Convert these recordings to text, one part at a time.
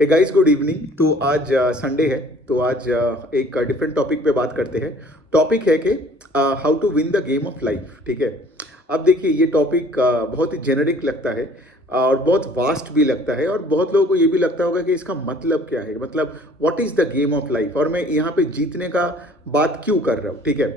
Hey guys, good evening. तो आज Sunday है, तो आज एक डिफरेंट टॉपिक पे बात करते हैं। टॉपिक है कि how to win the game of life. ठीक है। अब देखिए, ये टॉपिक बहुत ही जेनरिक लगता है और बहुत वास्ट भी लगता है, और बहुत लोगों को ये भी लगता होगा कि इसका मतलब क्या है, मतलब what is the game of life, और मैं यहाँ पे जीतने का बात क्यों कर रहा हूँ। ठीक है।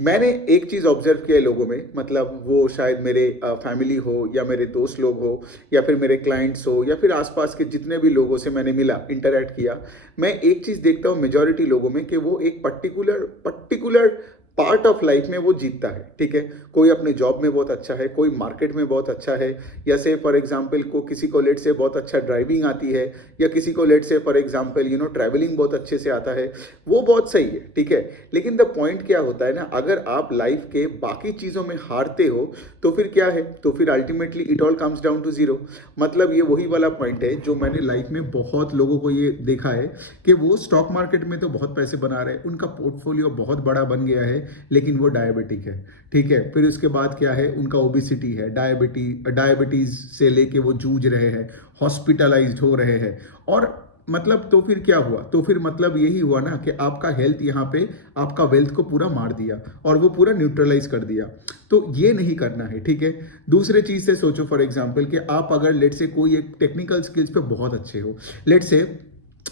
मैंने एक चीज़ ऑब्जर्व किया है लोगों में, मतलब वो शायद मेरे फैमिली हो या मेरे दोस्त लोग हो या फिर मेरे क्लाइंट्स हो या फिर आसपास के जितने भी लोगों से मैंने मिला, इंटरेक्ट किया। मैं एक चीज़ देखता हूँ मेजॉरिटी लोगों में कि वो एक particular particular part of life में वो जीतता है। ठीक है। कोई अपने जॉब में बहुत अच्छा है, कोई मार्केट में बहुत अच्छा है, या से फॉर एग्जांपल को किसी को लेट से बहुत अच्छा ड्राइविंग आती है, या किसी को लेट से फॉर एग्जांपल ट्रैवलिंग बहुत अच्छे से आता है। वो बहुत सही है। ठीक है। लेकिन द पॉइंट क्या होता है ना, अगर आप लाइफ के बाकी चीज़ों में हारते हो तो फिर क्या है, तो फिर ultimately it all comes down to zero. मतलब ये वही वाला पॉइंट है जो मैंने लाइफ में बहुत लोगों को ये देखा है कि वो स्टॉक मार्केट में तो बहुत पैसे बना रहे हैं, उनका पोर्टफोलियो बहुत बड़ा बन गया है, लेकिन वो डायबिटिक है। ठीक है। फिर उसके बाद क्या है, उनका ओबिसिटी है, डायबिटीज से लेके वो जूझ रहे हैं, हॉस्पिटलाइज्ड हो रहे हैं। और मतलब तो फिर क्या हुआ, तो फिर मतलब यही हुआ ना कि आपका हेल्थ यहाँ पे आपका वेल्थ को पूरा मार दिया और वो पूरा न्यूट्रलाइज कर दिया। तो ये नहीं करना है। ठीक है। दूसरे चीज से सोचो, फॉर एग्जांपल कि आप अगर लेट से कोई एक टेक्निकल स्किल्स पे बहुत अच्छे हो,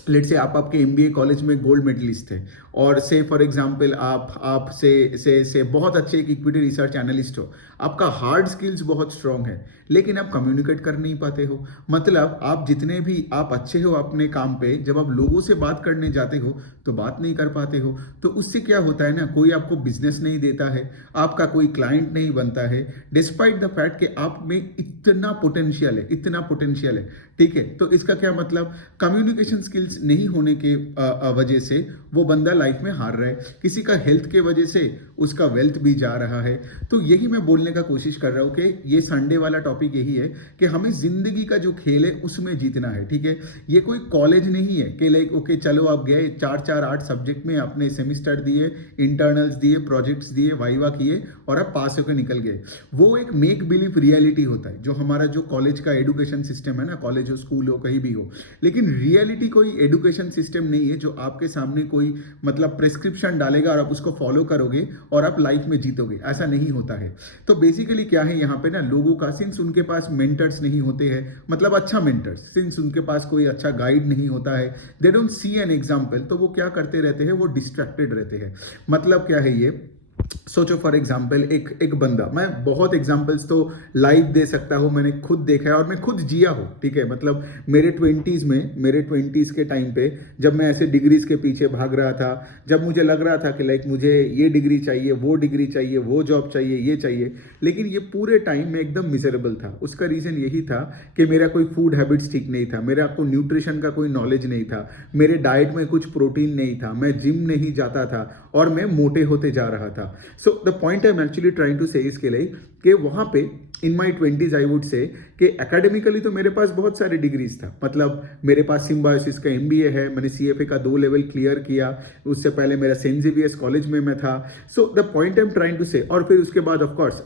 लेट से आप आपके एमबीए कॉलेज में गोल्ड मेडलिस्ट थे, और से फॉर एग्जांपल आप से बहुत अच्छे एक इक्विटी रिसर्च एनालिस्ट हो, आपका हार्ड स्किल्स बहुत स्ट्रांग है, लेकिन आप कम्युनिकेट कर नहीं पाते हो। मतलब आप जितने भी आप अच्छे हो अपने काम पे, जब आप लोगों से बात करने जाते हो तो बात नहीं कर पाते हो। तो उससे क्या होता है ना, कोई आपको बिजनेस नहीं देता है, आपका कोई क्लाइंट नहीं बनता है, डिस्पाइट द फैक्ट कि आप में इतना पोटेंशियल है, इतना पोटेंशियल है। ठीक है। तो इसका क्या मतलब, कम्युनिकेशन स्किल्स नहीं होने के वजह से वो बंदा लाइफ में हार रहा है, किसी का हेल्थ के वजह से उसका वेल्थ भी जा रहा है। तो यही मैं बोलने का कोशिश कर रहा हूँ कि ये संडे वाला टॉपिक यही है कि हमें जिंदगी का जो खेल है उसमें जीतना है। ठीक है। ये कोई कॉलेज नहीं है कि लाइक ओके चलो आप गए 4-4 8 सब्जेक्ट में अपने सेमिस्टर दिए, इंटरनल्स दिए, प्रोजेक्ट्स दिए, वाइवा किए और आप पास होकर निकल गए। वो एक मेक बिलीव रियलिटी होता है जो हमारा जो कॉलेज का एजुकेशन सिस्टम है ना, कॉलेज हो, स्कूल हो, कहीं भी हो। लेकिन रियलिटी कोई एजुकेशन सिस्टम नहीं है जो आपके सामने कोई मतलब प्रेस्क्रिप्शन डालेगा और आप उसको फॉलो करोगे और आप लाइफ में जीतोगे, ऐसा नहीं होता है। तो बेसिकली क्या है यहाँ पे ना, लोगों का सिंस उनके पास मेंटर्स नहीं होते हैं, मतलब अच्छा मेंटर्स, सिंस उनके पास कोई अच्छा गाइड नहीं होता है, they don't see an example, तो वो क्या करते रहते हैं, वो डिस्ट्रैक्टेड रहते हैं। मतलब क्या है ये, सोचो फॉर एग्जाम्पल एक एक बंदा, मैं बहुत एग्जाम्पल्स तो लाइव दे सकता हूँ, मैंने खुद देखा है और मैं खुद जिया हूँ। ठीक है। मतलब मेरे ट्वेंटीज़ के टाइम पे जब मैं ऐसे डिग्रीज के पीछे भाग रहा था, जब मुझे लग रहा था कि लाइक मुझे ये डिग्री चाहिए, वो डिग्री चाहिए, वो जॉब चाहिए, ये चाहिए, लेकिन ये पूरे टाइम में एकदम मिजरेबल था। उसका रीज़न यही था कि मेरा कोई फूड हैबिट्स ठीक नहीं था, मेरा को न्यूट्रिशन का कोई नॉलेज नहीं था, मेरे डाइट में कुछ प्रोटीन नहीं था, मैं जिम नहीं जाता था और मैं मोटे होते जा रहा था। So the point I am actually trying to say इसके लिए कि वहाँ पे इन माई 20s आई वुड से कि एकेडमिकली तो मेरे पास बहुत सारे डिग्रीज था, मतलब मेरे पास सिम्बायोसिस का एमबीए है, मैंने सीएफए का 2 लेवल क्लियर किया, उससे पहले मेरा सेंट जेवियर्स कॉलेज में मैं था। So the point I am trying to say, और फिर उसके बाद ऑफ कोर्स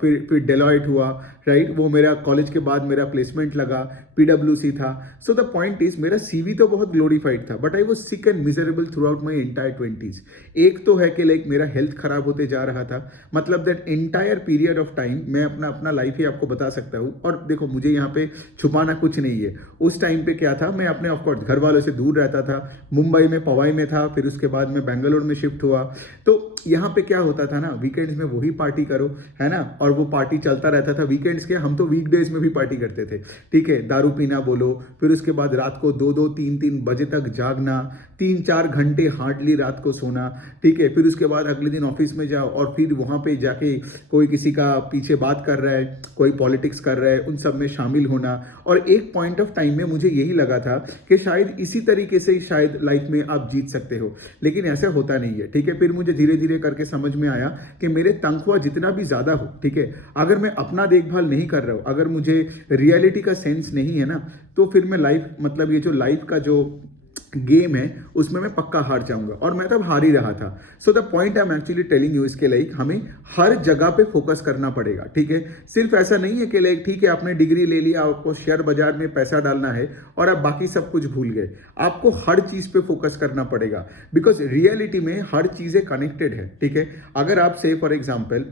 फिर डेलॉयट हुआ, राइट, वो मेरा कॉलेज के बाद मेरा प्लेसमेंट लगा, पीडब्ल्यूसी था। सो द पॉइंट इज मेरा सीवी तो बहुत ग्लोरीफाइड था, but I was sick and miserable through out my entire 20s। एक तो है कि लाइक मेरा हेल्थ खराब होते जा रहा था, मतलब that entire period of time मैं अपना अपना लाइफ ही आपको बता सकता हूँ। और देखो, मुझे यहाँ पे छुपाना कुछ नहीं है, उस टाइम पे क्या था, मैं अपने ऑफकोर्स घर वालों से दूर रहता था, मुंबई में पवाई में था, फिर उसके बाद मैं बेंगलोर में शिफ्ट हुआ। तो यहाँ पे क्या होता था ना, वीकेंड्स में वही पार्टी करो, है ना, और वो पार्टी चलता रहता था। वीकेंड्स के हम तो वीकडेज में भी पार्टी करते थे। ठीक है। दारू पीना बोलो, फिर उसके बाद रात को 2-2 3-3 बजे तक जागना, 3-4 घंटे हार्डली रात को सोना। ठीक है। फिर उसके बाद अगले दिन ऑफिस में जाओ और फिर वहाँ पे जाके कोई किसी का पीछे बात कर रहा है, कोई पॉलिटिक्स कर रहा है, उन सब में शामिल होना। और एक पॉइंट ऑफ टाइम में मुझे यही लगा था कि शायद इसी तरीके से ही शायद लाइफ में आप जीत सकते हो, लेकिन ऐसा होता नहीं है। ठीक है। फिर मुझे धीरे धीरे करके समझ में आया कि मेरे तनख्वाह जितना भी ज़्यादा हो, ठीक है, अगर मैं अपना देखभाल नहीं कर रहा हूँ, अगर मुझे रियलिटी का सेंस नहीं है ना, तो फिर मैं लाइफ, मतलब ये जो लाइफ का जो गेम है उसमें मैं पक्का हार जाऊंगा, और मैं तब हार ही रहा था। So the point I am actually telling you इसके लाइक हमें हर जगह पे फोकस करना पड़ेगा, ठीक है। सिर्फ ऐसा नहीं है कि लाइक ठीक है आपने डिग्री ले लिया, आपको शेयर बाजार में पैसा डालना है और आप बाकी सब कुछ भूल गए। आपको हर चीज पे फोकस करना पड़ेगा, बिकॉज रियलिटी में हर चीजें कनेक्टेड है, ठीक है। अगर आप से फॉर एग्जाम्पल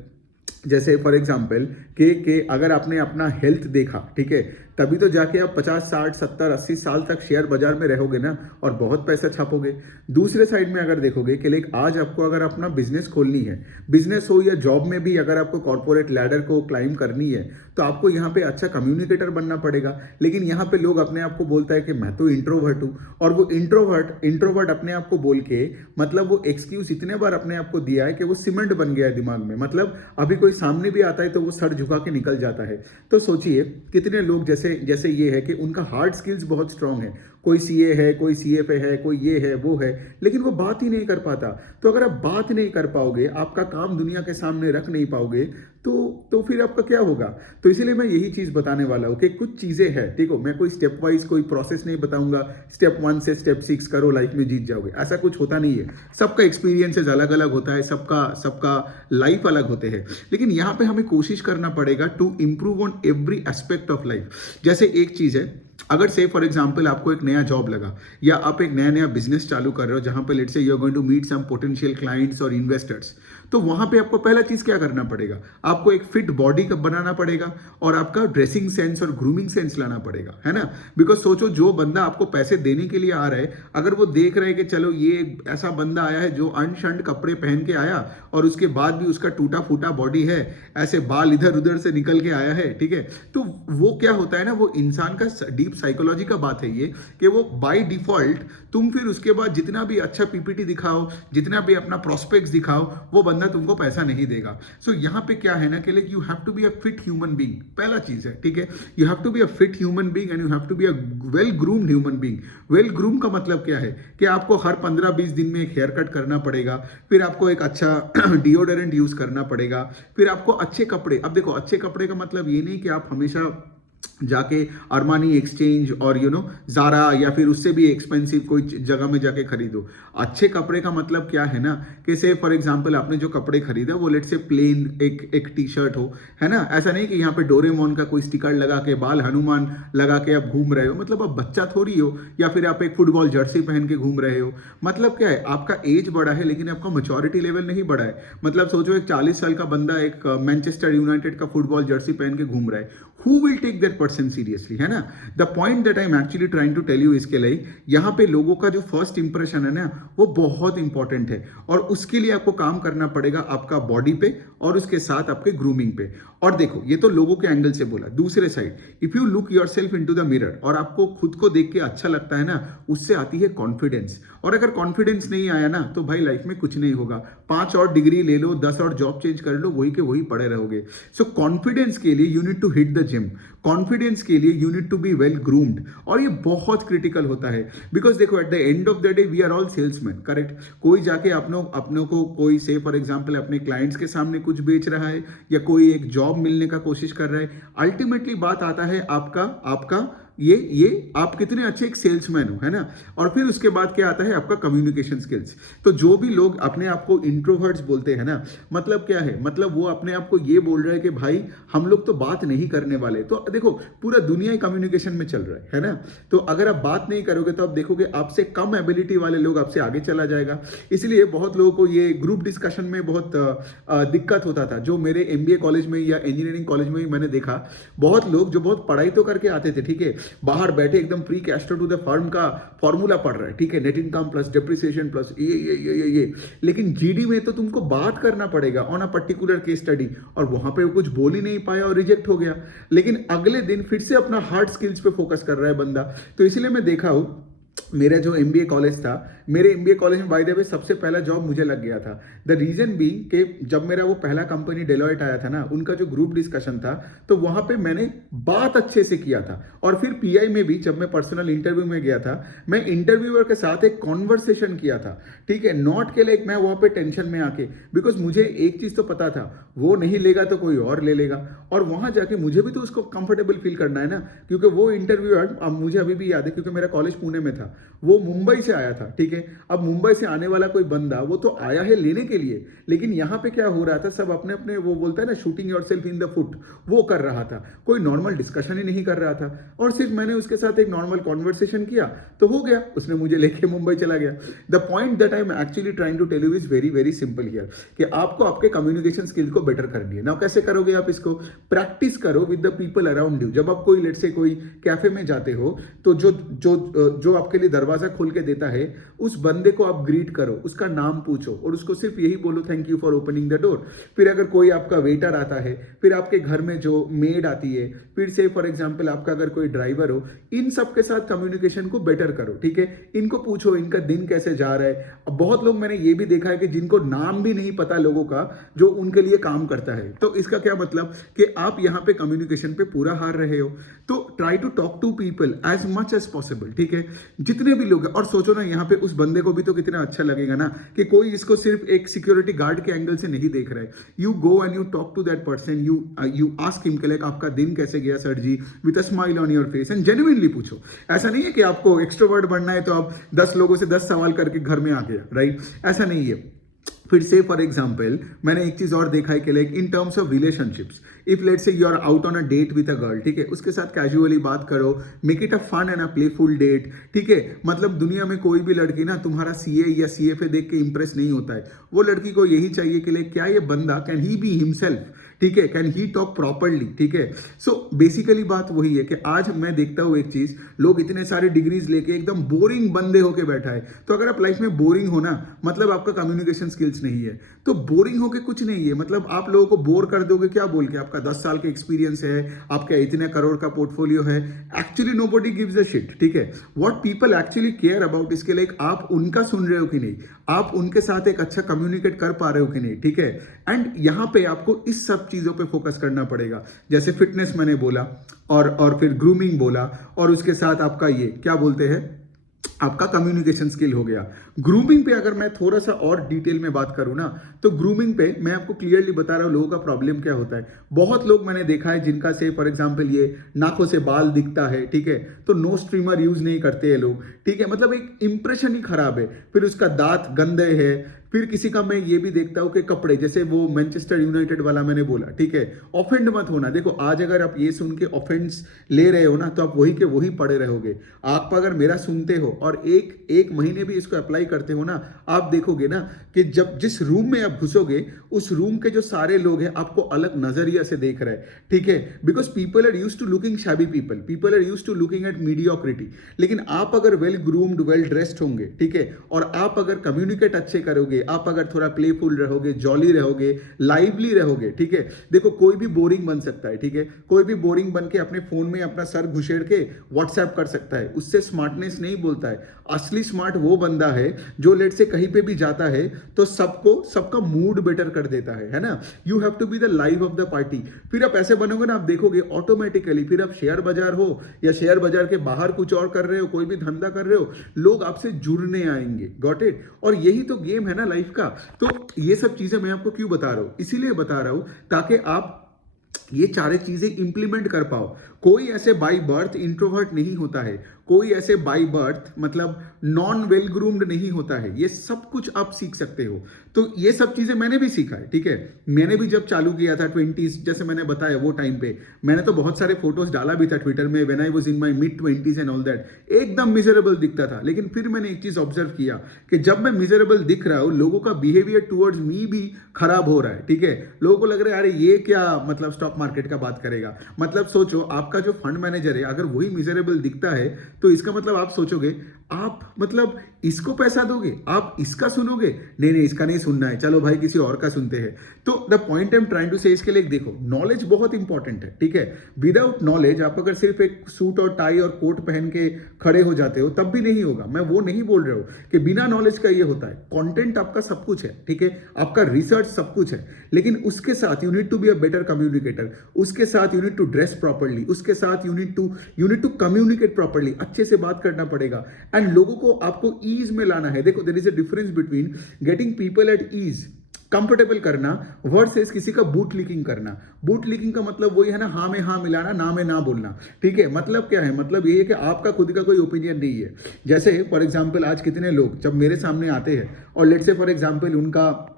जैसे फॉर एग्जाम्पल के अगर आपने अपना हेल्थ देखा, ठीक है, तभी तो जाके आप 50 60 70 80 साल तक शेयर बाजार में रहोगे ना, और बहुत पैसा छापोगे। दूसरे साइड में अगर देखोगे कि लाइक आज आपको अगर अपना बिजनेस खोलनी है, बिजनेस हो या जॉब में भी अगर आपको कॉर्पोरेट लैडर को क्लाइम करनी है, तो आपको यहाँ पे अच्छा कम्युनिकेटर बनना पड़ेगा। लेकिन यहाँ पे लोग अपने आप को बोलता है कि मैं तो इंट्रोवर्ट हूँ, और वो इंट्रोवर्ट अपने आप को बोल के मतलब वो एक्सक्यूज इतने बार अपने आप को दिया है कि वो सीमेंट बन गया है दिमाग में। मतलब अभी कोई सामने भी आता है तो वो सर झुका के निकल जाता है। तो सोचिए कितने लोग जैसे जैसे ये है कि उनका हार्ड स्किल्स बहुत स्ट्रांग है, कोई सीए है, कोई सीएफए है, कोई ये है वो है, लेकिन वो बात ही नहीं कर पाता। तो अगर आप बात नहीं कर पाओगे, आपका काम दुनिया के सामने रख नहीं पाओगे, तो फिर आपका क्या होगा। तो इसीलिए मैं यही चीज बताने वाला हूं कि कुछ चीजें हैं, ठीक हो, मैं कोई स्टेप वाइज कोई प्रोसेस नहीं बताऊंगा, स्टेप 1 से स्टेप 6 करो लाइफ में जीत जाओगे, ऐसा कुछ होता नहीं है। सबका एक्सपीरियंसेस अलग अलग होता है, सबका सबका लाइफ अलग होते हैं। लेकिन यहाँ पे हमें कोशिश करना पड़ेगा to improve on every aspect of life. जैसे एक चीज है, अगर से फॉर एग्जांपल आपको एक नया जॉब लगा, या आप एक नया बिजनेस चालू कर रहे हो जहां पे let's say you are going to meet some potential clients और इन्वेस्टर्स, तो वहां पे आपको पहला चीज क्या करना पड़ेगा, आपको एक फिट बॉडी का बनाना पड़ेगा, और आपका ड्रेसिंग सेंस और ग्रूमिंग सेंस लाना पड़ेगा, है ना। बिकॉज सोचो जो बंदा आपको पैसे देने के लिए आ रहा है, अगर वो देख रहे हैं कि चलो ये ऐसा बंदा आया है जो अनशंड कपड़े पहन के आया और उसके बाद भी उसका टूटा फूटा बॉडी है, ऐसे बाल इधर उधर से निकल के आया है, ठीक है, तो वो क्या होता है ना, वो इंसान का डीप साइकोलॉजी का बात है ये, कि वो बाय डिफॉल्ट तुम फिर उसके बाद जितना भी अच्छा पीपीटी दिखाओ, जितना भी अपना प्रोस्पेक्ट्स दिखाओ, वो बंदा तुमको पैसा नहीं देगा। सो यहाँ पे क्या है ना कि like you have to be a fit human being, पहला चीज है, ठीक है। You have to be a fit human being and you have to be a well groomed human being. Well groom का मतलब क्या है कि आपको हर 15-20 दिन में एक हेयर कट करना पड़ेगा, फिर आपको एक अच्छा डिओडोरेंट यूज करना पड़ेगा, फिर आपको अच्छे कपड़े, अब देखो अच्छे कपड़े का मतलब ये नहीं कि आप हमेशा जाके अरमानी एक्सचेंज और जारा या फिर उससे भी एक्सपेंसिव कोई जगह में जाके खरीदो। अच्छे कपड़े का मतलब क्या है ना कि से फॉर एग्जांपल आपने जो कपड़े खरीदा वो लेट से प्लेन एक टी शर्ट हो, है ना। ऐसा नहीं कि यहाँ पे डोरेमोन का कोई स्टिकर लगा के, बाल हनुमान लगा के आप घूम रहे हो, मतलब आप बच्चा थोड़ी हो, या फिर आप एक फुटबॉल जर्सी पहन के घूम रहे हो। मतलब क्या है, आपका एज बड़ा है लेकिन आपका मैच्योरिटी लेवल नहीं बढ़ा है। मतलब सोचो एक 40 साल का बंदा एक मैनचेस्टर यूनाइटेड का फुटबॉल जर्सी पहन के घूम रहा है, who will take that person seriously, है ना। The point that I am actually trying to tell you इसके लिए, यहाँ पे लोगों का जो फर्स्ट इंप्रेशन है ना वो बहुत इंपॉर्टेंट है, और उसके लिए आपको काम करना पड़ेगा आपका बॉडी पे और उसके साथ आपके ग्रूमिंग पे। और देखो ये तो लोगों के एंगल से बोला, दूसरे side if you look yourself into the mirror और आपको खुद को देख के अच्छा लगता है ना, उससे आती है कॉन्फिडेंस। और अगर कॉन्फिडेंस नहीं आया ना तो भाई लाइफ में कुछ नहीं होगा। 5 और डिग्री ले लो, 10 और जॉब चेंज कर लो, वही के वही पड़े रहोगे। सो कॉन्फिडेंस के लिए you need to hit the gym, confidence के लिए you need to be well groomed, और ये बहुत क्रिटिकल होता है। बिकॉज देखो at the end of the day we are all salesman, correct. कोई जाके अपनों को कोई से फॉर एग्जांपल अपने क्लाइंट्स के सामने कुछ बेच रहा है, या कोई एक जॉब मिलने का कोशिश कर रहा है। अल्टीमेटली बात आता है आपका ये आप कितने अच्छे एक सेल्समैन हो, है ना। और फिर उसके बाद क्या आता है आपका कम्युनिकेशन स्किल्स। तो जो भी लोग अपने आप को इंट्रोवर्ट्स बोलते हैं ना, मतलब क्या है, मतलब वो अपने आप को ये बोल रहे हैं कि भाई हम लोग तो बात नहीं करने वाले। तो देखो पूरा दुनिया ही कम्युनिकेशन में चल रहा है ना। तो अगर आप बात नहीं करोगे तो आप देखोगे आपसे कम एबिलिटी वाले लोग आपसे आगे चला जाएगा। इसलिए बहुत लोगों को ये ग्रुप डिस्कशन में बहुत दिक्कत होता था। जो मेरे एमबीए कॉलेज में या इंजीनियरिंग कॉलेज में भी मैंने देखा, बहुत लोग जो बहुत पढ़ाई तो करके आते थे, ठीक है, बाहर बैठे एकदम free cash to the firm का फॉर्मूला पढ़ रहा है, ठीक है, net income plus depreciation plus ये, लेकिन जीडी में तो तुमको बात करना पड़ेगा on a particular case study, और वहां पे वो कुछ बोल ही नहीं पाया और रिजेक्ट हो गया। लेकिन अगले दिन फिर से अपना हार्ड स्किल्स पे फोकस कर रहा है बंदा। तो इसलिए मैं देखा हूं, मेरा जो एमबीए कॉलेज था, मेरे एमबीए कॉलेज में बाय द वे सबसे पहला जॉब मुझे लग गया था। द रीजन बी कि जब मेरा वो पहला कंपनी डेलॉयट आया था ना, उनका जो ग्रुप डिस्कशन था, तो वहां पे मैंने बात अच्छे से किया था। और फिर पीआई में भी जब मैं पर्सनल इंटरव्यू में गया था, मैं इंटरव्यूअर के साथ एक कॉन्वर्सेशन किया था, ठीक है, नॉट के लाइक मैं वहां पे टेंशन में आके, बिकॉज मुझे एक चीज तो पता था, वो नहीं लेगा तो कोई और ले लेगा, और वहां जाके मुझे भी तो उसको कंफर्टेबल फील करना है ना। क्योंकि वो इंटरव्यूअर, अब मुझे अभी भी याद है क्योंकि मेरा कॉलेज पुणे में था, वो मुंबई से आया था, ठीक है। अब मुंबई से आने वाला कोई बंदा वो तो आया है लेने के लिए, लेकिन यहाँ पे क्या हो रहा था, सब अपने अपने वो बोलता है ना shooting yourself in the foot, वो कर रहा था, कोई नॉर्मल डिस्कशन ही नहीं कर रहा था। और सिर्फ मैंने उसके साथ एक नॉर्मल कॉन्वर्सेशन किया तो हो गया, उसने मुझे लेके मुंबई चला गया। The point that I am actually trying to tell you is very very simple here, कि आपको आपके कम्युनिकेशन स्किल को बेटर करनी है। नाउ कैसे करोगे आप इसको? प्रैक्टिस करो with the people around you. जब आप कोई लेट से कोई कैफे में जाते हो तो जो जो जो आपके लिए दरवाजा खोल के देता है उस बंदे को आप ग्रीट करो, उसका नाम पूछो और उसको सिर्फ यही बोलो thank you for opening the door. फिर अगर कोई आपका वेटर आता है, फिर आपके घर में जो मेड आती है, फिर से फॉर एग्जांपल आपका अगर कोई ड्राइवर हो, इन सब के साथ कम्युनिकेशन को बेटर करो, ठीक है। इनको पूछो इनका दिन कैसे जा रहा है। अब बहुत लोग मैंने ये भी देखा है कि जिनको नाम भी नहीं पता लोगों का जो उनके लिए काम करता है, तो इसका क्या मतलब कि आप यहाँ पे कम्युनिकेशन पे पूरा हार रहे हो। तो try to talk to people as much as possible, ठीक है, जितने भी लोग हैं। और सोचो ना यहाँ पे उस बंदे को भी तो कितना अच्छा लगेगा ना कि कोई इसको सिर्फ एक सिक्योरिटी गार्ड के एंगल से नहीं देख रहा है। You go and you talk to that person, you ask him like आपका दिन कैसे गया sir ji, with a smile on your face, and genuinely पूछो। ऐसा नहीं है कि आपको एक्सट्रोवर्ट बनना है तो आप 10 लोगों से 10 सवाल करके घर में आ गया, राइट, ऐसा नहीं है। फिर से फॉर एग्जाम्पल मैंने एक चीज और देखा है कि like in terms of relationships, if let's say you are out on a date with a girl, ठीक है, उसके साथ कैजुअली बात करो, make it a fun and a playful date, ठीक है। मतलब दुनिया में कोई भी लड़की ना तुम्हारा सीए या सीएफए देख के इंप्रेस नहीं होता है। वो लड़की को यही चाहिए कि लाइक क्या ये बंदा कैन ही बी हिमसेल्फ, ठीक है, कैन ही टॉक प्रॉपरली, ठीक है। सो बेसिकली बात वही है कि आज मैं देखता हूँ एक चीज, लोग इतने सारे डिग्रीज लेके एकदम बोरिंग बंदे होके बैठा है। तो अगर आप लाइफ में बोरिंग हो ना, मतलब आपका कम्युनिकेशन स्किल्स नहीं है। तो बोरिंग होके कुछ नहीं है, मतलब आप लोगों को बोर कर दोगे क्या बोल के, आपका 10 साल का एक्सपीरियंस है, आपका इतने करोड़ का पोर्टफोलियो है, actually nobody gives a shit, ठीक है। What people actually care about इसके लाइक आप उनका सुन रहे हो कि नहीं, आप उनके साथ एक अच्छा कम्युनिकेट कर पा रहे हो कि नहीं, ठीक है। एंड यहाँ पे आपको इस सब चीजों पे फोकस करना पड़ेगा, जैसे फिटनेस मैंने बोला, और फिर ग्रूमिंग बोला, और उसके साथ आपका ये क्या बोलते हैं, आपका कम्युनिकेशन स्किल हो गया। ग्रूमिंग पे अगर मैं थोड़ा सा और डिटेल में बात करूं ना, तो ग्रूमिंग पे मैं आपको क्लियरली बता रहा हूं लोगों का प्रॉब्लम क्या होता है। बहुत लोग मैंने देखा है जिनका से फॉर एग्जांपल ये नाकों से बाल दिखता है, ठीक है, तो नो स्ट्रीमर यूज नहीं करते हैं लोग, ठीक है, मतलब एक इंप्रेशन ही खराब है। फिर उसका दांत गंदे है। फिर किसी का मैं ये भी देखता हूं कि कपड़े, जैसे वो मैनचेस्टर यूनाइटेड वाला मैंने बोला, ठीक है, ऑफेंड मत होना। देखो आज अगर आप ये सुन के ऑफेंस ले रहे हो ना, तो आप वही के वही पड़े रहोगे। आप अगर मेरा सुनते हो और एक महीने भी इसको अप्लाई करते हो ना, आप देखोगे ना कि जब जिस रूम में आप घुसोगे, उस रूम के जो सारे लोग हैं आपको अलग नजरिया से देख रहे हैं, ठीक है। Because people are used to looking shabby people are used to looking at mediocrity. लेकिन आप अगर वेल ग्रूम्ड, वेल ड्रेस्ड होंगे, ठीक है, और आप अगर कम्युनिकेट अच्छे करोगे, आप अगर थोड़ा प्लेफुल रहोगे, जॉली रहोगे, लाइवली रहोगे, ठीक है। देखो कोई भी बोरिंग बन सकता है, ठीक है, कोई भी बोरिंग बन के अपने फोन में अपना सर घुसेड़ के व्हाट्सएप कर सकता है, उससे स्मार्टनेस नहीं बोलता है। असली स्मार्ट वो बंदा है जो लेट से कहीं पे भी जाता है तो सबका मूड बेटर कर देता है ना। You have to be the live of the party. फिर आप ऐसे बनोगे ना, आप देखोगे ऑटोमेटिकली, फिर आप शेयर बाजार हो या शेयर बाजार के बाहर कुछ और कर रहे हो, कोई भी धंधा कर रहे हो, लोग आपसे जुड़ने आएंगे। Got it? और यही तो गेम है ना लाइफ का। तो ये सब चीजें मैं आपको क्यों बता रहा हूं? इसीलिए बता रहा हूं ताकि आप ये सारे चीजें इंप्लीमेंट कर पाओ। कोई ऐसे बाय बर्थ इंट्रोवर्ट नहीं होता है, कोई ऐसे बाय बर्थ मतलब नॉन वेल ग्रूम्ड नहीं होता है। ये सब कुछ आप सीख सकते हो। तो ये सब चीजें मैंने भी सीखा है, ठीक है। मैंने भी जब चालू किया था 20s, जैसे मैंने बताया वो टाइम पे मैंने तो बहुत सारे फोटोज डाला भी था ट्विटर में, when I was in my mid 20s and all that, एकदम मिजरेबल दिखता था। लेकिन फिर मैंने एक चीज ऑब्जर्व किया कि जब मैं मिजरेबल दिख रहा हूं, लोगों का बिहेवियर टुवर्ड्स मी भी खराब हो रहा है, ठीक है। लोगों को लग रहा है अरे ये क्या मतलब स्टॉक मार्केट का बात करेगा। मतलब सोचो आपका जो फंड मैनेजर है अगर वही मिजरेबल दिखता है, तो इसका मतलब आप सोचोगे आप मतलब इसको पैसा दोगे, आप इसका सुनोगे, नहीं इसका नहीं सुनना है, चलो भाई किसी और का सुनते हैं। तो the point I am trying to say इसके लिए देखो, नॉलेज बहुत इंपॉर्टेंट है, ठीक है। विदाउट नॉलेज आप अगर सिर्फ एक सूट और टाई और कोट पहन के खड़े हो जाते हो तब भी नहीं होगा। मैं वो नहीं बोल रहा हूं कि बिना नॉलेज का ये होता है। कंटेंट आपका सब कुछ है, ठीक है, आपका रिसर्च सब कुछ है, लेकिन उसके साथ you need to be a better communicator, उसके साथ you need to dress properly, उसके साथ you need to communicate properly, अच्छे से बात करना पड़ेगा। एंड लोगों को आपको ईज में लाना है। देखो there is a difference between getting people at ease comfortable करना वर्सेस किसी का बूट लीकिंग करना। बूट लीकिंग का मतलब वही है ना, हाँ में हाँ मिलाना, ना में ना बोलना, ठीक है। मतलब क्या है, मतलब ये है कि आपका खुद का कोई ओपिनियन नहीं है। जैसे फॉर एग्जांपल आज कितने लोग जब मेरे सामने आते हैं और लेट्स से फॉर एग्जांपल उनका,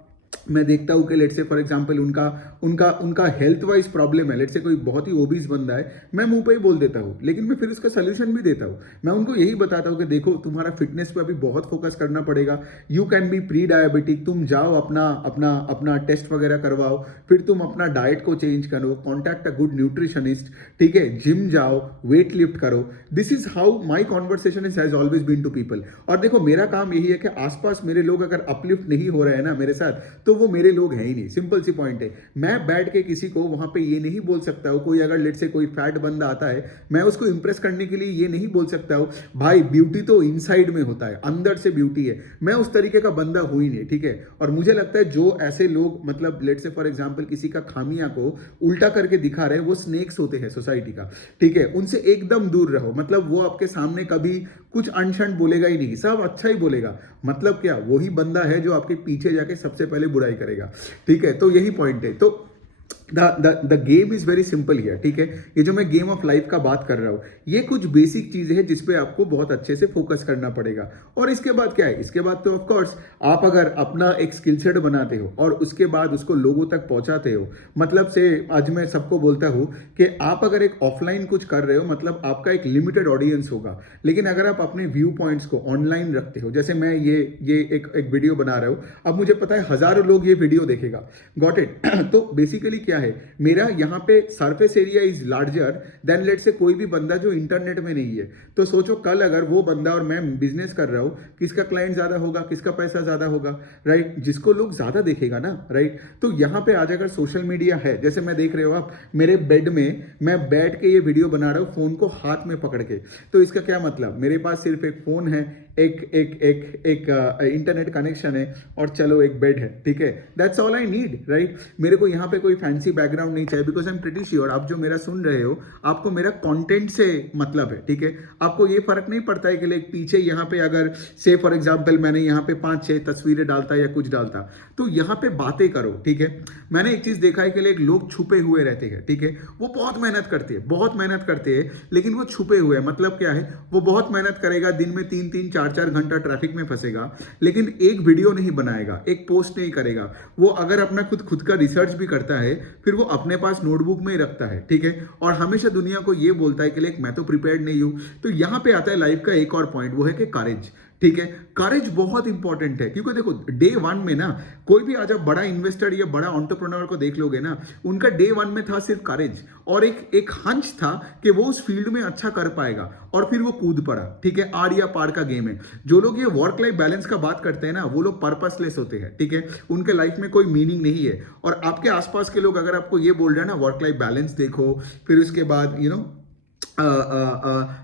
मैं देखता हूँ कि लेट्स से फॉर एग्जांपल उनका उनका उनका हेल्थ वाइज प्रॉब्लम है, लेट्स से कोई बहुत ही ओबीस बंदा है, मैं मुंह पे ही बोल देता हूँ, लेकिन मैं फिर उसका सोल्यूशन भी देता हूँ। मैं उनको यही बताता हूँ कि देखो तुम्हारा फिटनेस पे अभी बहुत फोकस करना पड़ेगा, you can be pre diabetic, तुम जाओ अपना अपना अपना टेस्ट वगैरह करवाओ, फिर तुम अपना डाइट को चेंज करो, कॉन्टैक्ट अ गुड न्यूट्रिशनिस्ट, ठीक है, जिम जाओ, वेट लिफ्ट करो। This is how my conversation is has always been to people. और देखो मेरा काम यही है कि आसपास मेरे लोग अगर अपलिफ्ट नहीं हो रहे हैं ना मेरे साथ, तो वो मेरे लोग हैं ही नहीं। सिंपल सी पॉइंट है। मैं बैठ के किसी को वहां पे ये नहीं बोल सकता हूं, कोई अगर लेट से कोई फैट बंदा आता है, मैं उसको इंप्रेस करने के लिए ये नहीं बोल सकता हूं भाई ब्यूटी तो इनसाइड में होता है, अंदर से ब्यूटी है। मैं उस तरीके का बंदा हूं ही नहीं, ठीक है। और मुझे लगता है जो ऐसे लोग मतलब लेट से फॉर एग्जाम्पल किसी का खामियां को उल्टा करके दिखा रहे हैं, वो स्नेक्स होते हैं सोसाइटी का, ठीक है। उनसे एकदम दूर रहो। मतलब वो आपके सामने कभी कुछ अनशन बोलेगा ही नहीं, सब अच्छा ही बोलेगा। मतलब क्या, वही बंदा है जो आपके पीछे जाके सबसे पहले बुराई करेगा, ठीक है। तो यही पॉइंट है। तो the game is very simple here, ठीक है। ये जो मैं गेम ऑफ लाइफ का बात कर रहा हूं, ये कुछ बेसिक चीजें हैं जिसपे आपको बहुत अच्छे से फोकस करना पड़ेगा। और इसके बाद क्या है, इसके बाद तो ऑफ कोर्स आप अगर अपना एक स्किल सेट बनाते हो और उसके बाद उसको लोगों तक पहुंचाते हो, मतलब से आज मैं सबको बोलता हूं कि आप अगर एक ऑफलाइन कुछ कर रहे हो, मतलब आपका एक लिमिटेड ऑडियंस होगा। लेकिन अगर आप अपने व्यू पॉइंट्स को ऑनलाइन रखते हो, जैसे मैं ये एक वीडियो बना रहा हूं, अब मुझे पता है हजारों लोग ये वीडियो देखेगा, गॉट इट। तो बेसिकली क्या है, मेरा यहाँ पे surface area is larger than let say कोई भी बंदा जो इंटरनेट में नहीं है। तो सोचो कल अगर वो बंदा और मैं बिजनेस कर रहा हूं, किसका क्लाइंट ज्यादा होगा, किसका पैसा ज्यादा होगा, राइट, जिसको लोग ज्यादा देखेगा ना, राइट। तो यहाँ पे आज अगर सोशल मीडिया है, जैसे मैं देख रहे हो आप मेरे बेड में मैं बैठ के ये वीडियो बना रहा हूँ फोन को हाथ में पकड़ के, तो इसका क्या मतलब, मेरे पास सिर्फ एक फोन है, एक एक एक एक इंटरनेट कनेक्शन है और चलो एक बेड है, ठीक है। That's all I need, right. मेरे को यहाँ पे कोई फैंसी बैकग्राउंड नहीं चाहिए, because I am pretty sure आप जो मेरा सुन रहे हो आपको मेरा कंटेंट से मतलब है, ठीक है। आपको ये फर्क नहीं पड़ता है कि लाइक पीछे यहाँ पे अगर से फॉर एग्जांपल मैंने यहाँ पे 5-6 तस्वीरें डालता या कुछ डालता, तो यहाँ पे बातें करो, ठीक है। मैंने एक चीज देखा है कि लाइक लोग छुपे हुए रहते हैं, ठीक है। वो बहुत मेहनत करते हैं, बहुत मेहनत करते हैं, लेकिन वो छुपे हुए हैं। मतलब क्या है, वो बहुत मेहनत करेगा, दिन में 3-3 4-4 घंटा ट्रैफिक में फंसेगा, लेकिन एक वीडियो नहीं बनाएगा, एक पोस्ट नहीं करेगा। वो अगर अपना खुद का रिसर्च भी करता है, फिर वो अपने पास नोटबुक में ही रखता है, ठीक है। और हमेशा दुनिया को ये बोलता है कि लाइक मैं तो प्रिपेयर्ड नहीं हूं। तो यहां पे आता है लाइफ का एक और पॉइंट, वो है कि करेज, ठीक है। करेज बहुत इंपॉर्टेंट है, क्योंकि देखो डे 1 में ना कोई भी आज आप बड़ा इन्वेस्टर या बड़ा एंटरप्रेन्योर को देख लोगे ना, उनका डे 1 में था सिर्फ करेज और एक हंच था कि वो उस फील्ड में अच्छा कर पाएगा, और फिर वो कूद पड़ा, ठीक है। आर या पार का गेम है। जो लोग ये वर्क लाइफ बैलेंस का बात करते हैं ना, वो लोग पर्पसलेस होते हैं, ठीक है। उनके लाइफ में कोई मीनिंग नहीं है। और आपके आसपास के लोग अगर आपको ये बोल रहे हैं ना वर्क लाइफ बैलेंस देखो, फिर उसके बाद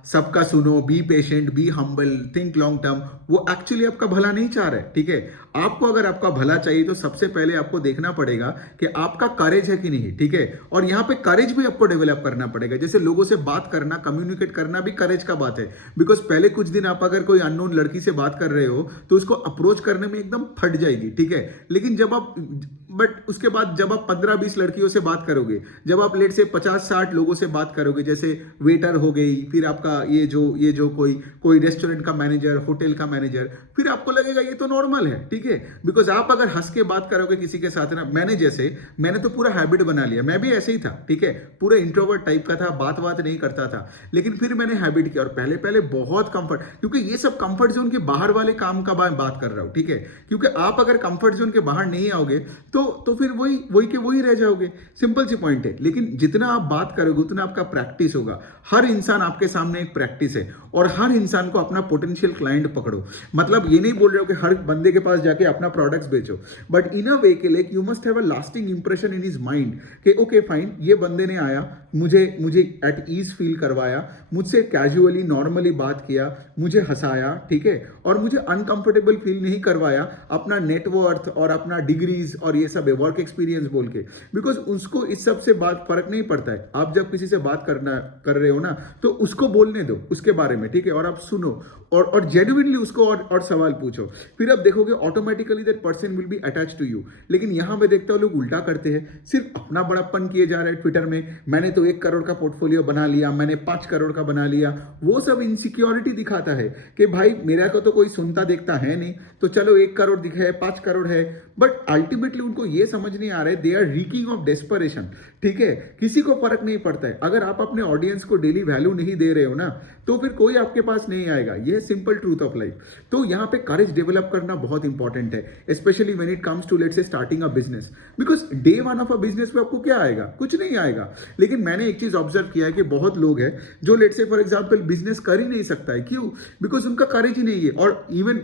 सबका सुनो, be patient, be humble, think long term, वो एक्चुअली आपका भला नहीं चाह रहा है, ठीक है। आपको अगर आपका भला चाहिए तो सबसे पहले आपको देखना पड़ेगा कि आपका करेज है कि नहीं, ठीक है। और यहाँ पे करेज भी आपको डेवलप करना पड़ेगा। जैसे लोगों से बात करना, कम्युनिकेट करना भी करेज का बात है। बिकॉज पहले कुछ दिन आप अगर कोई अननोन लड़की से बात कर रहे हो तो उसको अप्रोच करने में एकदम फट जाएगी, ठीक है। लेकिन जब आप बट उसके बाद जब आप 15-20 लड़कियों से बात करोगे, जब आप लेट से 50-60 लोगों से बात करोगे, जैसे वेटर हो गई, फिर आपका ये जो कोई रेस्टोरेंट का मैनेजर, होटल का मैनेजर, फिर आपको लगेगा ये तो नॉर्मल है, ठीक है। बिकॉज आप अगर हंस के बात करोगे किसी के साथ ना, मैंने तो पूरा हैबिट बना लिया, मैं भी ऐसे ही था, ठीक है। पूरे इंट्रोवर्ट टाइप का था, बात नहीं करता था, लेकिन फिर मैंने हैबिट किया। और पहले बहुत कंफर्ट, क्योंकि ये सब कंफर्ट जोन के बाहर वाले काम का बात कर रहा हूं, ठीक है। क्योंकि आप अगर कंफर्ट जोन के बाहर नहीं आओगे तो फिर वही रह जाओगे। सिंपल सी पॉइंट है। लेकिन जितना आप बात करोगे उतना आपका प्रैक्टिस होगा। हर इंसान आपके सामने एक प्रैक्टिस है, और हर इंसान को अपना पोटेंशियल क्लाइंट पकड़ो। मतलब ये नहीं बोल रहे हो कि हर बंदे के पास जाके अपना प्रोडक्ट्स बेचो, बट इन अ वे के लिए you must have a lasting impression in his mind कि ओके फाइन, ये बंदे ने आया, मुझे मुझे एट ईज फील करवाया, मुझसे कैजुअली नॉर्मली बात किया, मुझे हंसाया, ठीक है, और मुझे अनकंफर्टेबल फील नहीं करवाया अपना नेटवर्थ और अपना डिग्रीज और ये सब वर्क एक्सपीरियंस बोल के। बिकॉज उसको इस सब से बात फर्क नहीं पड़ता है। आप जब किसी से बात कर रहे हो ना, तो उसको बोलने दो उसके बारे में, ठीक है, और आप सुनो और जेन्युइनली उसको और सवाल पूछो। फिर आप देखोगे automatically that person will be attach to you. लेकिन यहां पे देखता हूं लोग उल्टा करते हैं, सिर्फ अपना बड़प्पन किए जा रहे हैं ट्विटर में। मैंने तो 1 करोड़ का पोर्टफोलियो बना लिया, मैंने 5 करोड़ का बना लिया। वो सब इनसिक्योरिटी दिखाता है कि भाई मेरा को तो कोई सुनता देखता है नहीं, तो चलो 1 करोड़ दिखे, 5 करोड़ है। बट अल्टीमेटली उनको ये समझ नहीं आ रहा है, they are reeking of desperation, ठीक है। किसी को फर्क नहीं पड़ता है। अगर आप अपने ऑडियंस को डेली वैल्यू नहीं दे रहे हो ना, तो फिर कोई आपके पास नहीं आएगा। यह सिंपल ट्रूथ ऑफ लाइफ। तो यहाँ पे करेज डेवलप करना बहुत इंपॉर्टेंट है, specially when it comes to let's say starting a business. Because day one of a business में आपको क्या आएगा? कुछ नहीं आएगा। लेकिन मैंने एक चीज ऑब्जर्व किया है कि बहुत लोग हैं जो let's say for example business कर ही नहीं सकता है। क्यों? बिकॉज उनका करेज ही नहीं है। और इवन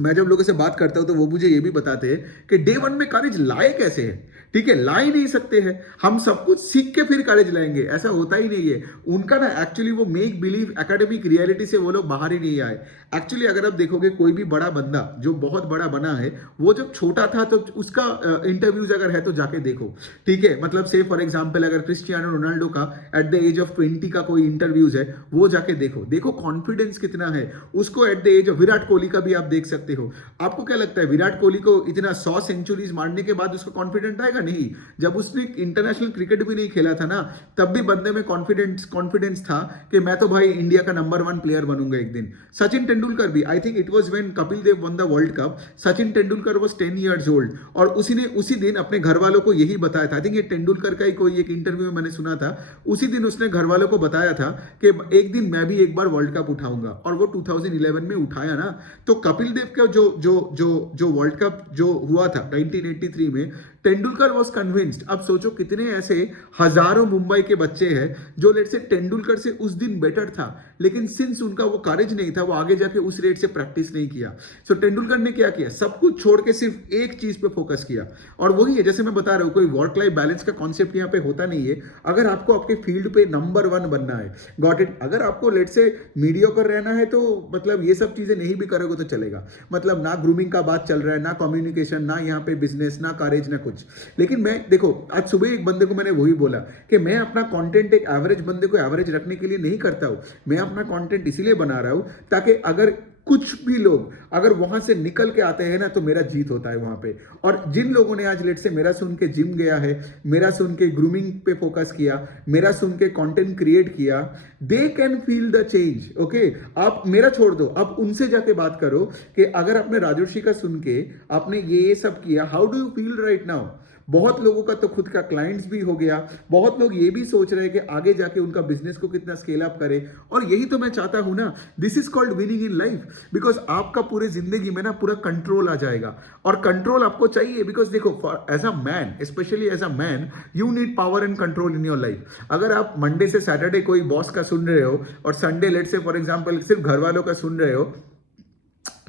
मैं जब लोगों से बात करता हूं तो वो मुझे ये भी बताते हैं कि डे वन में करेज लाए कैसे है। ठीक है, ला ही नहीं सकते हैं। हम सब कुछ सीख के फिर करेज लाएंगे, ऐसा होता ही नहीं है। उनका ना एक्चुअली वो मेक बिलीव एकेडमिक रियलिटी से वो लोग बाहर ही नहीं आए। एक्चुअली अगर आप देखोगे कोई भी बड़ा बंदा जो बहुत बड़ा बना है, वो जब छोटा था तो उसका इंटरव्यूज अगर है तो जाके देखो, ठीक है। मतलब से फॉर एग्जाम्पल अगर क्रिस्टियानो रोनाल्डो का एट द एज ऑफ 20 का कोई इंटरव्यूज है, वो जाके देखो। देखो कॉन्फिडेंस कितना है उसको। At the age of Virat Kohli का भी आप देख सकते हो। आपको क्या लगता है विराट कोहली को इतना 100 सेंचुरीज मारने के बाद उसको कॉन्फिडेंट आएगा? नहीं। जब उसने इंटरनेशनल क्रिकेट भी नहीं खेला था ना, तब भी बंदे में कॉन्फिडेंस था कि मैं तो भाई इंडिया का नंबर 1 प्लेयर बनूंगा एक दिन। सचिन तेंदुलकर भी, I think it was when Kapil Dev won the world cup, Sachin Tendulkar was 10 years old और उसी दिन अपने घर वालों को यही बताया था। आई थिंक ये तेंदुलकर का ही कोई एक इंटरव्यू में मैंने सुना था। उसी दिन उसने घर वालों को बताया था कि एक दिन मैं भी एक बार वर्ल्ड कप उठाऊंगा, और वो 2011 में उठाया ना। तो कपिल देव का जो वर्ल्ड कप जो हुआ था 1983 में, तेंदुलकर वॉज कन्विंस्ड। अब सोचो कितने ऐसे हजारों मुंबई के बच्चे हैं जो लेट से तेंदुलकर से उस दिन बेटर था, लेकिन सिंस उनका वो करेज नहीं था, वो आगे जाके उस रेट से प्रैक्टिस नहीं किया। सो तेंदुलकर ने क्या किया? सब कुछ छोड़ के सिर्फ एक चीज पे फोकस किया, और वही है जैसे मैं बता रहा हूं, कोई वर्क लाइफ बैलेंस का कॉन्सेप्ट यहाँ पे होता नहीं है। अगर आपको आपके फील्ड पे नंबर 1 बनना है, गॉट इट। अगर आपको लेट से मीडियोकर रहना है तो मतलब ये सब चीजें नहीं भी करोगे तो चलेगा। मतलब ना ग्रूमिंग का बात चल रहा है, ना कम्युनिकेशन, ना यहाँ पे बिजनेस, ना करेज, ना कुछ। लेकिन मैं देखो आज सुबह एक बंदे को मैंने वही बोला कि मैं अपना कंटेंट एक एवरेज बंदे को एवरेज रखने के लिए नहीं करता हूं। मैं अपना कंटेंट इसीलिए बना रहा हूं ताकि अगर कुछ भी लोग अगर वहां से निकल के आते हैं ना, तो मेरा जीत होता है वहां पे। और जिन लोगों ने आज लेट से मेरा सुन के जिम गया है, मेरा सुन के ग्रूमिंग पे फोकस किया, मेरा सुन के कंटेंट क्रिएट किया, they can feel the change. Okay, आप मेरा छोड़ दो, आप उनसे जाके बात करो कि अगर आपने राजर्षि का सुन के आपने ये सब किया, how do you feel right now. बहुत लोगों का तो खुद का क्लाइंट्स भी हो गया। बहुत लोग ये भी सोच रहे हैं कि आगे जाके उनका बिजनेस को कितना स्केल अप करे। और यही तो मैं चाहता हूं ना। This is called winning in life. Because आपका पूरे जिंदगी में ना पूरा कंट्रोल आ जाएगा, और कंट्रोल आपको चाहिए। बिकॉज देखो as a man, specially as a man, you need power and control in your life. अगर आप मंडे से सैटरडे कोई बॉस का सुन रहे हो और संडे लेट से फॉर एग्जाम्पल सिर्फ घर वालों का सुन रहे हो,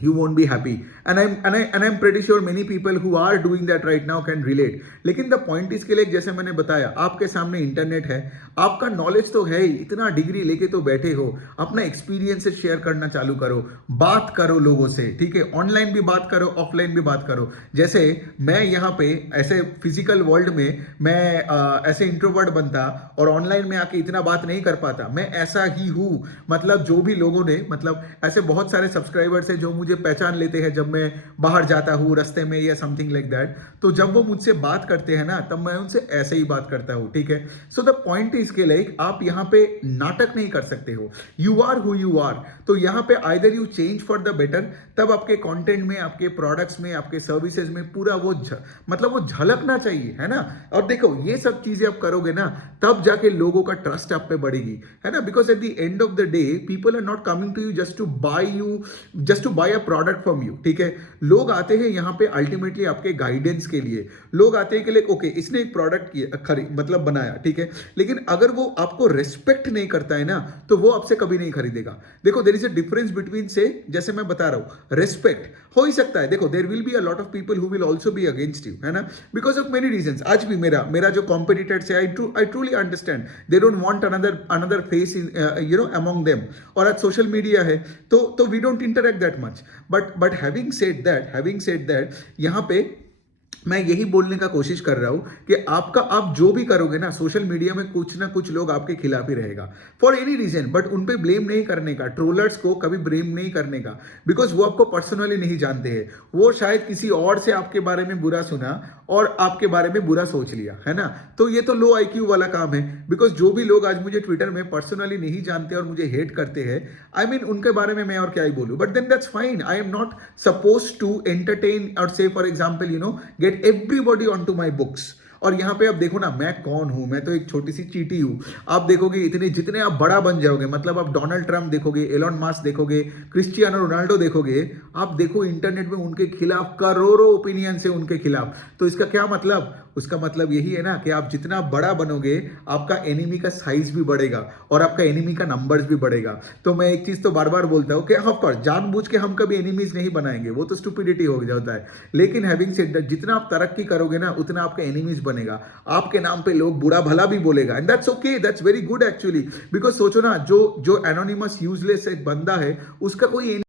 you won't be happy. And I'm pretty sure many people who are doing that right now can relate. लेकिन द पॉइंट इसके लिए जैसे मैंने बताया, आपके सामने इंटरनेट है, आपका नॉलेज तो है ही, इतना डिग्री लेके तो बैठे हो, अपना एक्सपीरियंसेस शेयर करना चालू करो, बात करो लोगों से, ठीक है। ऑनलाइन भी बात करो, ऑफलाइन भी बात करो। जैसे मैं यहाँ पे ऐसे फिजिकल वर्ल्ड में मैं ऐसे इंट्रोवर्ट बनता और ऑनलाइन में आके इतना बात नहीं कर पाता। मैं ऐसा ही हूँ। मतलब जो भी लोगों ने, मतलब ऐसे बहुत सारे सब्सक्राइबर्स है जो मुझे पहचान लेते हैं जब मैं बाहर जाता हूँ रास्ते में या समथिंग लाइक दैट। तो जब वो मुझसे बात करते हैं ना, तब मैं उनसे ऐसे ही बात करता हूँ, ठीक है। सो द पॉइंट इज के लाइक आप यहाँ पे नाटक नहीं कर सकते हो। You are who you are. तो यहाँ पे either you change for the better, तब आपके कंटेंट में, आपके प्रोडक्ट्स में, आपके सर्विसेज में पूरा वो मतलब वो झलकना चाहिए, है ना। और देखो ये सब चीजें आप करोगे ना, तब जाके लोगों का ट्रस्ट आप पे बढ़ेगी, है ना। Because at the end of the day people are not coming to you just to buy a product from you, ठीक है। लोग आते हैं यहाँ पे अल्टीमेटली आपके गाइडेंस के लिए, लोग आते हैं कि लाइक ओके इसने एक प्रोडक्ट किया मतलब बनाया, ठीक है, लेकिन अगर वो आपको रेस्पेक्ट नहीं करता है ना तो वो आपसे कभी नहीं खरीदेगा। देखो there is a difference between say, जैसे मैं बता रहा हूँ, रेस्पेक्ट हो ही सकता है, देखो there will be a lot of people who will also be against you, है ना, बिकॉज ऑफ मेनी रीजंस। आज भी मेरा मेरा जो कॉम्पिटिटर्स है, I truly understand they don't want another face in among them, और आज सोशल मीडिया है तो we don't interact that much, but having said that यहाँ पे मैं यही बोलने का कोशिश कर रहा हूं कि आप जो भी करोगे ना सोशल मीडिया में, कुछ ना कुछ लोग आपके खिलाफ ही रहेगा फॉर एनी रीजन, बट उन पे ब्लेम नहीं करने का, ट्रोलर्स को कभी ब्लेम नहीं करने का, बिकॉज वो आपको पर्सनली नहीं जानते हैं, वो शायद किसी और से आपके बारे में बुरा सुना और आपके बारे में बुरा सोच लिया, है ना। तो ये तो लो आईक्यू वाला काम है, बिकॉज जो भी लोग आज मुझे ट्विटर में पर्सनली नहीं जानते और मुझे हेट करते हैं, आई मीन उनके बारे में मैं और क्या ही बोलूं, but then that's fine. I am not suppose to entertain और say for example get everybody on to my books. और यहाँ पे आप देखो ना मैं कौन हूं, मैं तो एक छोटी सी चीटी हूं। आप देखोगे इतने जितने आप बड़ा बन जाओगे, मतलब आप डोनाल्ड ट्रंप देखोगे, एलॉन मस्क देखोगे, क्रिस्टियानो रोनाल्डो देखोगे, आप देखो इंटरनेट में उनके खिलाफ करोड़ों ओपिनियन है उनके खिलाफ। तो इसका क्या मतलब, उसका मतलब यही है ना कि आप जितना बड़ा बनोगे आपका एनिमी का साइज भी बढ़ेगा और आपका एनिमी का नंबर्स भी बढ़ेगा। तो मैं एक चीज तो बार बार बोलता हूँ कि ऑफ कोर्स जानबूझ के हम कभी एनिमीज नहीं बनाएंगे, वो तो स्टुपिडिटी हो जाता है, लेकिन हैविंग सेड दैट जितना आप तरक्की करोगे ना उतना आपका एनिमीज बनेगा, आपके नाम पे लोग बुरा भला भी बोलेगा, and that's okay, that's very good actually, because सोचो ना जो एनोनिमस यूजलेस एक बंदा है उसका कोई